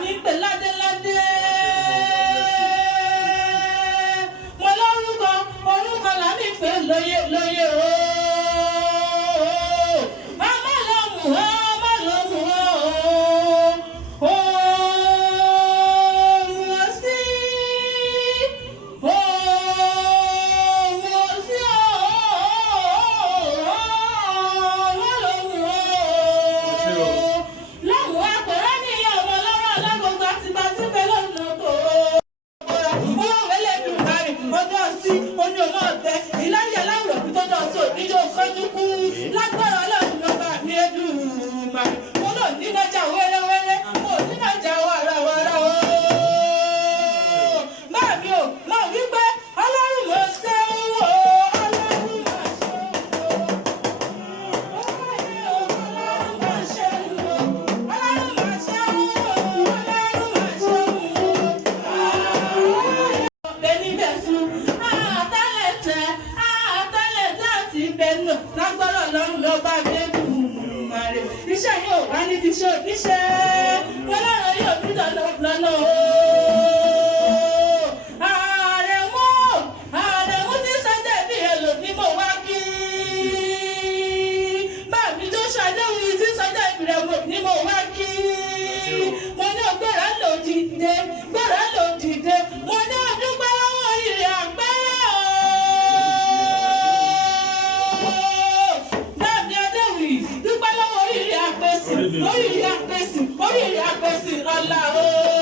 mi pè ládéládé. Mo lórúkọ orúkọ là mi pè lóye lóye o. Iṣẹ́ yóò wá ní fi ṣe òbíṣẹ́, wọ́n lára yóò bí lọ́nà o. Àrẹ̀mú tí sọ́jà bí èlò ní mo wá kí. Bàbí tó ṣàdéhùn tí sọ́jà bí èlò ní mo wá kí. Mo ní ọgbẹ́ra lò dìde, gbẹ́ra lò dìde, mo ní ọdúnpẹ́ lọ́wọ́ ìrìn àpẹẹrẹ o. Bàbí Adéwì dúpẹ́ lọ́wọ́ oríire àpèsè ọ̀la o.